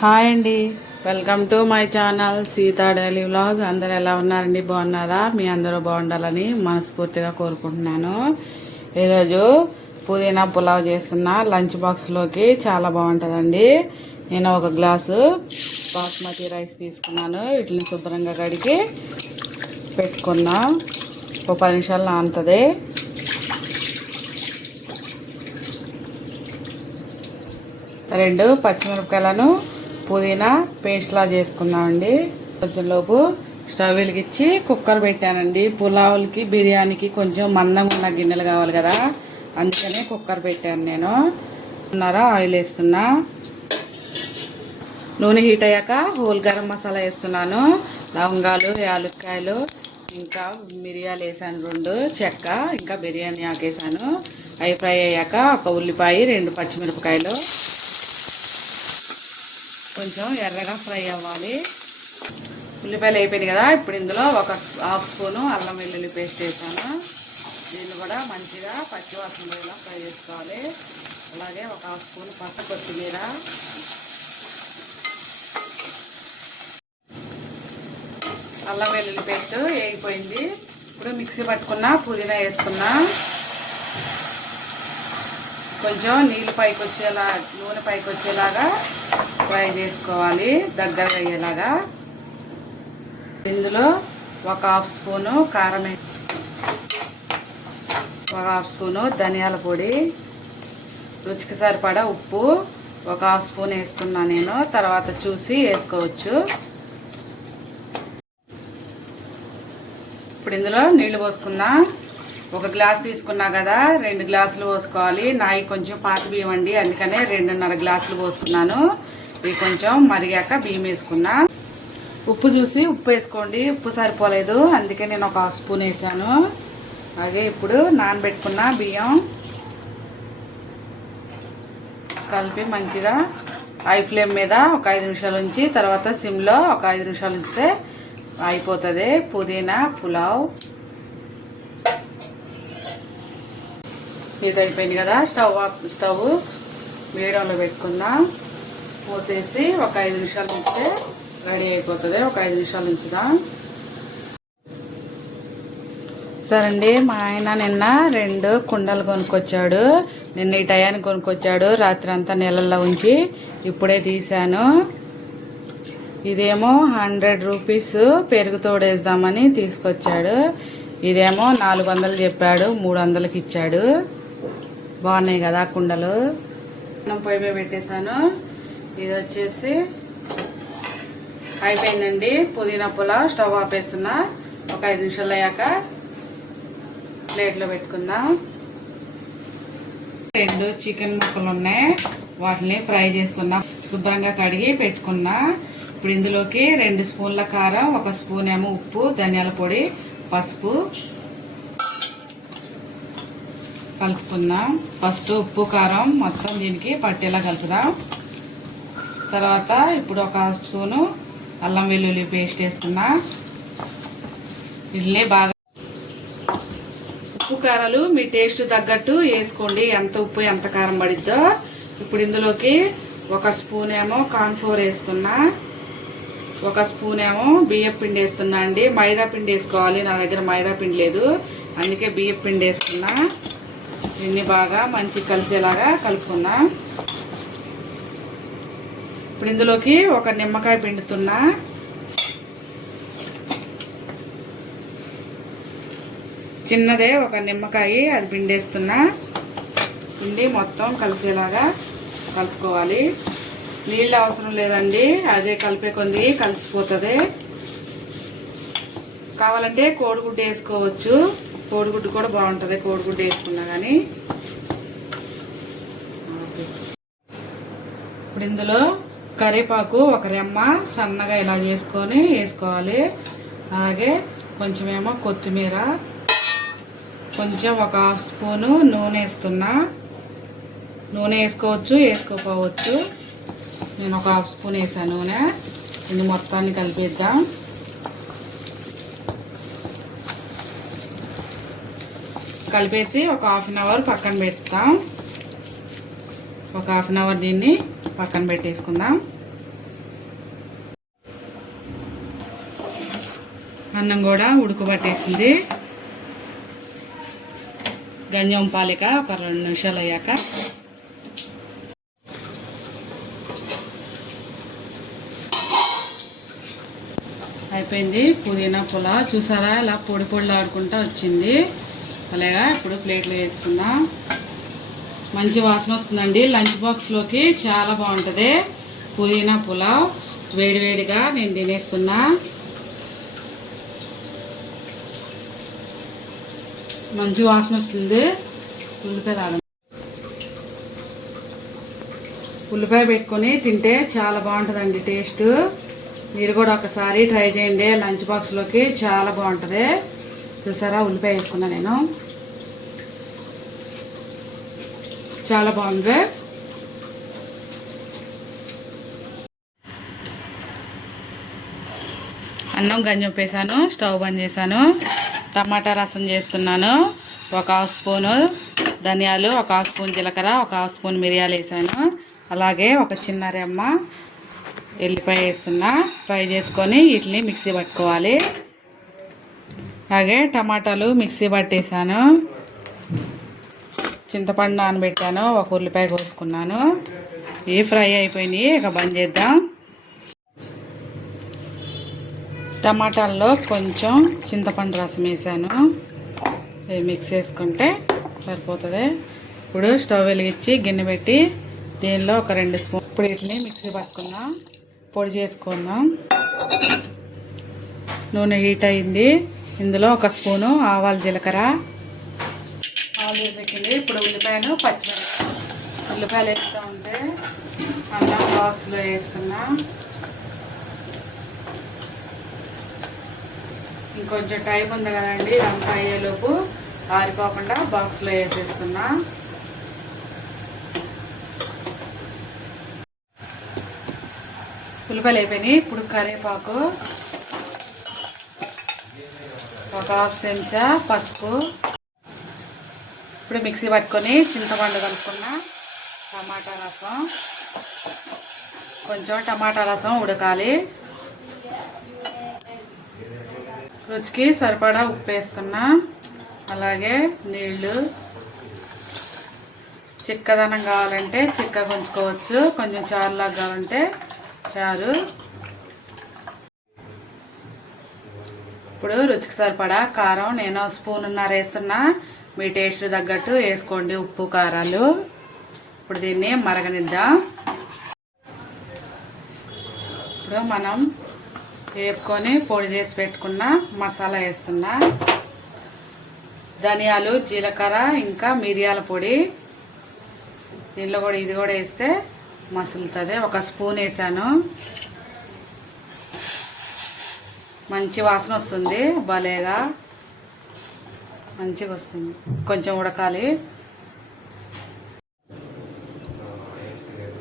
Hi అండి, welcome to my channel Sita daily vlog. అందరు ఎలా ఉన్నారండి? బాగున్నారా? మీ అందరూ బాగుండాలని మనస్ఫూర్తిగా కోరుకుంటున్నాను. ఈరోజు పుదీనా పులావ్ చేస్తున్నా. లంచ్ బాక్స్లోకి చాలా బాగుంటుందండి. నేను ఒక గ్లాసు బాస్మతి రైస్ తీసుకున్నాను. వీటిని శుభ్రంగా కడిగి పెట్టుకున్నా. ఒక 10 నిమిషాలు నానుతుంది. రెండు పచ్చిమిరపకాయలను పుదీనా పేస్ట్లా చేసుకున్నామండి. కొంచెంలోపు స్టవ్ వెలిగించి కుక్కర్ పెట్టానండి. పులావులకి బిర్యానీకి కొంచెం మందంగా ఉన్న గిన్నెలు కావాలి కదా, అందుకనే కుక్కర్ పెట్టాను నేను. ఆయిల్ వేస్తున్నా. నూనె హీట్ అయ్యాక హోల్ గరం మసాలా వేస్తున్నాను. లవంగాలు, యాలక్కాయలు, ఇంకా మిరియాలు వేసాను 2, చెక్క, ఇంకా బిర్యానీ ఆకు వేసాను. అవి ఫ్రై అయ్యాక ఒక ఉల్లిపాయ, 2 పచ్చిమిరపకాయలు కొంచెం ఎర్రగా ఫ్రై అవ్వాలి. ఉల్లిపాయలు అయిపోయినాయి కదా, ఇప్పుడు ఇందులో ఒక హాఫ్ స్పూను అల్లం వెల్లుల్లి పేస్ట్ వేసాను. దీన్ని కూడా మంచిగా పచ్చివాసన పోయేలా ఫ్రై చేసుకోవాలి. అలాగే ఒక హాఫ్ స్పూన్ పసుపు, కొత్తిమీర, అల్లం వెల్లుల్లి పేస్ట్ వేగిపోయింది. ఇప్పుడు మిక్సీ పట్టుకున్న పుదీనా వేసుకున్నా. కొంచెం నీళ్ళు పైకి వచ్చేలా, నూనె పైకి వచ్చేలాగా ఫ్రై చేసుకోవాలి, దగ్గరగా అయ్యేలాగా. ఇందులో ఒక హాఫ్ స్పూను కారం, ఒక హాఫ్ స్పూను ధనియాల పొడి, రుచికి సరిపడా ఉప్పు ఒక హాఫ్ స్పూన్ వేసుకున్నా నేను. తర్వాత చూసి వేసుకోవచ్చు. ఇప్పుడు ఇందులో నీళ్లు పోసుకున్నా. ఒక గ్లాస్ తీసుకున్నా కదా, 2 గ్లాసులు పోసుకోవాలి. నాయి కొంచెం పాత బియ్యం అండి, అందుకనే 2.5 గ్లాసులు పోసుకున్నాను. ఇవి కొంచెం మరిగాక బియ్యం వేసుకున్నా. ఉప్పు చూసి ఉప్పు వేసుకోండి. ఉప్పు సరిపోలేదు, అందుకే నేను ఒక హాఫ్ స్పూన్ వేసాను. అలాగే ఇప్పుడు నానబెట్టుకున్న బియ్యం కలిపి మంచిగా హై ఫ్లేమ్ మీద ఒక 5 నిమిషాలు ఉంచి, తర్వాత సిమ్లో ఒక 5 నిమిషాలు ఉంచితే అయిపోతుంది పుదీనా పులావ్. ఇది అయిపోయింది కదా, స్టవ్ మీడియంలో పెట్టుకుందాం. మూతేసి ఒక 5 నిమిషాలు ఉంచితే రెడీ అయిపోతుంది. ఒక 5 నిమిషాలు ఉంచుదాం. సరే అండి, మా ఆయన నిన్న 2 కుండలు కొనుక్కొచ్చాడు. నిన్న ఈ టయానికి కొనుక్కొచ్చాడు. రాత్రి అంతా నీళ్ళల్లో ఉంచి ఇప్పుడే తీశాను. ఇదేమో 100 రూపీస్ పెరుగు తోడేద్దామని తీసుకొచ్చాడు. ఇదేమో 400 చెప్పాడు, 300కి ఇచ్చాడు. బాగున్నాయి కదా కుండలు. పొయ్యి మీద పెట్టేశాను. ఇది వచ్చేసి అయిపోయిందండి పుదీనా పులావ్. స్టవ్ ఆపేస్తున్నా. ఒక 5 నిమిషాలు అయ్యాక ప్లేట్లో పెట్టుకుందాం. 2 చికెన్ ముక్కలు ఉన్నాయి, వాటిని ఫ్రై చేస్తున్నా. శుభ్రంగా కడిగి పెట్టుకున్నా. ఇప్పుడు ఇందులోకి 2 స్పూన్ల కారం, 1 స్పూన్ ఏమో ఉప్పు, ధనియాల పొడి, పసుపు కలుపుకుందాం. ఫస్ట్ ఉప్పు కారం మొత్తం దీనికి పట్టేలా కలుపుదాం. తర్వాత ఇప్పుడు ఒక స్పూను అల్లం వెల్లుల్లి పేస్ట్ వేస్తున్నా. దీన్ని బాగా, ఉప్పు కారాలు మీ టేస్ట్ తగ్గట్టు వేసుకోండి, ఎంత ఉప్పు ఎంత కారం పడిద్దో. ఇప్పుడు ఇందులోకి 1 స్పూన్ ఏమో కార్న్ఫ్లోర్ వేస్తున్నా, 1 స్పూన్ ఏమో బియ్యం పిండి వేస్తున్నా అండి. మైదా పిండి వేసుకోవాలి, నా దగ్గర మైదా పిండి లేదు, అందుకే బియ్యం పిండి వేస్తున్నా. దీన్ని బాగా మంచి కలిసేలాగా కలుపుకున్నా. ఇప్పుడు ఇందులోకి 1 నిమ్మకాయ పిండుతున్నా. చిన్నదే 1 నిమ్మకాయ, అది పిండేస్తున్నా. పిండి మొత్తం కలిసేలాగా కలుపుకోవాలి. నీళ్ళు అవసరం లేదండి, అదే కలిపే కొంది కలిసిపోతుంది. కావాలంటే కోడిగుడ్డు వేసుకోవచ్చు, కోడిగుడ్డు కూడా బాగుంటుంది, కోడిగుడ్డు వేసుకున్నా కానీ. ఇప్పుడు ఇందులో కరివేపాకు 1 రెమ్మ సన్నగా ఇలా చేసుకొని వేసుకోవాలి. అలాగే కొంచెమేమో కొత్తిమీర, కొంచెం 1 హాఫ్ స్పూను నూనె వేస్తున్నా. నూనె వేసుకోవచ్చు, వేసుకోకపోవచ్చు. నేను 1 హాఫ్ స్పూన్ వేసాను నూనె. ఇది మొత్తాన్ని కలిపేద్దాం. కలిపేసి ఒక 1/2 అవర్ పక్కన పెడతాం. ఒక 1/2 అవర్ దీన్ని పక్కన పెట్టేసుకుందాం. అన్నం కూడా ఉడకబట్టేసింది. గంజం పాలిక ఒక 2 నిమిషాలు అయ్యాక అయిపోయింది. పుదీనా పులావ్ చూసారా, ఇలా పొడి పొడిలు ఆడుకుంటూ వచ్చింది. అలాగా ఇప్పుడు ప్లేట్లో వేసుకుందాం. మంచి వాసన వస్తుందండి. లంచ్ బాక్స్లోకి చాలా బాగుంటుంది పుదీనా పులావ్. వేడివేడిగా నేను తినేస్తున్నా. మంచి వాసన వస్తుంది. ఉల్లిపాయ పెట్టుకొని తింటే చాలా బాగుంటుందండి టేస్ట్. మీరు కూడా ఒకసారి ట్రై చేయండి. లంచ్ బాక్స్లోకి చాలా బాగుంటుంది. చూసారా, ఉల్లిపాయ వేసుకున్నా నేను. చాలా బాగుంది. అన్నం గంజం వేసాను. స్టవ్ బంద్ చేశాను. టమాటా రసం చేస్తున్నాను. 1 హాఫ్ స్పూను ధనియాలు, 1 హాఫ్ స్పూన్ జీలకర్ర, 1 హాఫ్ స్పూన్ మిరియాలు వేసాను. అలాగే ఒక చిన్న రెమ్మ ఎల్లిపాయ వేస్తున్నా. ఫ్రై చేసుకొని వీటిని మిక్సీ పట్టుకోవాలి. అలాగే టమాటాలు మిక్సీ పట్టేసాను. చింతపండు నానబెట్టాను. 1 ఉల్లిపాయ కోసుకున్నాను. ఇవి ఫ్రై అయిపోయినాయి. ఇక బంద్ చేద్దాం. టమాటాల్లో కొంచెం చింతపండు రసం వేసాను. ఇవి మిక్స్ చేసుకుంటే సరిపోతుంది. ఇప్పుడు స్టవ్ వెలిగించి గిన్నె పెట్టి దీనిలో ఒక 2 స్పూన్ ఇప్పుడు వీటిని మిక్సీ పట్టుకుందాం. పొడి చేసుకుందాం. నూనె హీట్ అయింది. ఇందులో 1 స్పూను ఆవాలు, జీలకర్ర. ఆవాలు పెట్టింది. ఇప్పుడు ఉల్లిపాయలు, పచ్చిమిరపకాయలు. ఉల్లిపాయలు వేస్తూ ఉంటే అన్నం బాక్స్లో వేస్తున్నా. ఇంకొంచెం టైం ఉంది కదండి, ఇదంతా అయ్యేలోపు ఆరిపోకుండా బాక్స్లో వేసేస్తున్నా. ఉల్లిపాయలు అయిపోయినాయి. ఇప్పుడు కరివేపాకు, 1 హాఫ్ చెంచా పసుపు. ఇప్పుడు మిక్సీ పట్టుకొని చింతపండు కలుపుకున్న టమాటా రసం. కొంచెం టమాటా రసం ఉడకాలి. రుచికి సరిపడా ఉప్పు వేస్తున్నా. అలాగే నీళ్ళు. చిక్కదనం కావాలంటే చిక్కగా ఉంచుకోవచ్చు. కొంచెం చారులాగా కావాలంటే చారు. ఇప్పుడు రుచికి సరిపడా కారం నేను 1 స్పూన్నర వేస్తున్నా. మీ టేస్ట్ తగ్గట్టు వేసుకోండి ఉప్పు, కారాలు. ఇప్పుడు దీన్ని మరగనిద్దాం. ఇప్పుడు మనం వేపుకొని పొడి చేసి పెట్టుకున్న మసాలా వేస్తున్నా. ధనియాలు, జీలకర్ర, ఇంకా మిరియాల పొడి. దీనిలో కూడా ఇది కూడా వేస్తే మసులుతుంది. 1 స్పూన్ వేసాను. మంచి వాసన వస్తుంది. భలేగా మంచిగా వస్తుంది. కొంచెం ఉడకాలి.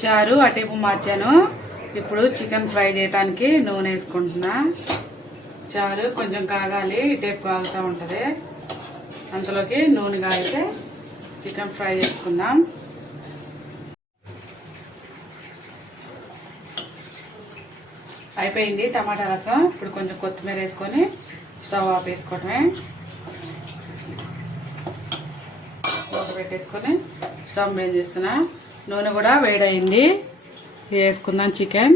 చారు అటువైపు మార్చాను. ఇప్పుడు చికెన్ ఫ్రై చేయడానికి నూనె వేసుకుంటున్నా. చారు కొంచెం కాగాలి. ఇటువైపు కాగుతూ ఉంటుంది. అంతలోకి నూనె కాగితే చికెన్ ఫ్రై చేసుకుందాం. అయిపోయింది టమాటా రసం. ఇప్పుడు కొంచెం కొత్తిమీర వేసుకొని స్టవ్ ఆఫ్ వేసుకోవటమే. పెట్టేసుకొని స్టవ్ మీద చేస్తున్నా. నూనె కూడా వేడయింది. వేసుకుందాం చికెన్.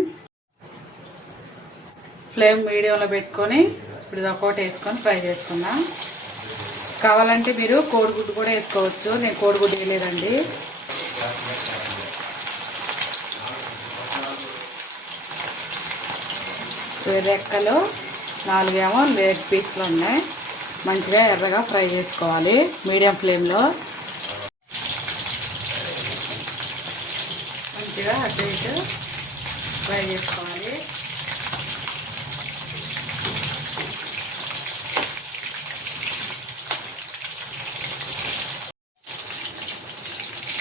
ఫ్లేమ్ మీడియంలో పెట్టుకొని ఇప్పుడు ఇది ఒక్కొక్కటి వేసుకొని ఫ్రై చేసుకుందాం. కావాలంటే మీరు కోడిగుడ్డు కూడా వేసుకోవచ్చు. నేను కోడిగుడ్డు వేయలేదండి. రెక్కలు 4 ఏమో లెగ్ పీస్లు ఉన్నాయి. మంచిగా ఎర్రగా ఫ్రై చేసుకోవాలి మీడియం ఫ్లేమ్లో. మంచిగా అటు ఇటు ఫ్రై చేసుకోవాలి.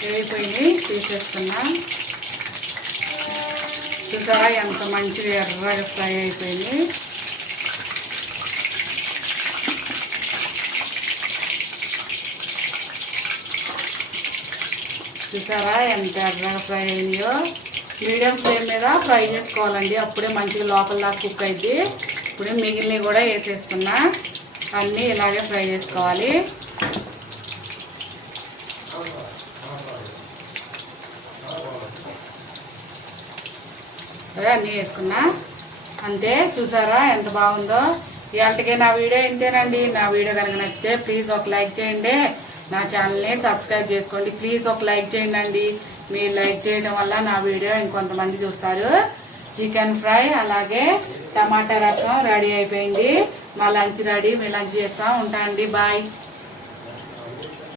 వేగిపోయి తీసేస్తున్నా. చూసారా ఎంత మంచిగా ఎర్రగా ఫ్రై అయిపోయింది. చూసారా ఎంత ఎర్రగా ఫ్రై అయిందో. మీడియం ఫ్లేమ్ మీద ఫ్రై చేసుకోవాలండి. అప్పుడే మంచిగా లోపల దాకా కుక్ అయింది. ఇప్పుడు మిగిలినవి కూడా వేసేస్తున్నా. అన్నీ ఇలాగే ఫ్రై చేసుకోవాలి. అన్నీ వేసుకున్నా అంతే. చూసారా ఎంత బాగుందో. ఇవాళకి నా వీడియో ఇంతేనండి. నా వీడియో కనుక నచ్చితే ప్లీజ్ ఒక లైక్ చేయండి. నా ఛానల్ని సబ్స్క్రైబ్ చేసుకోండి. ప్లీజ్ ఒక లైక్ చేయండి అండి. మీరు లైక్ చేయడం వల్ల నా వీడియో ఇంకొంతమంది చూస్తారు. చికెన్ ఫ్రై అలాగే టమాటా రసం రెడీ అయిపోయింది. మా లంచ్ రెడీ. మీ లంచ్ చేస్తాం. ఉంటా అండి. బాయ్.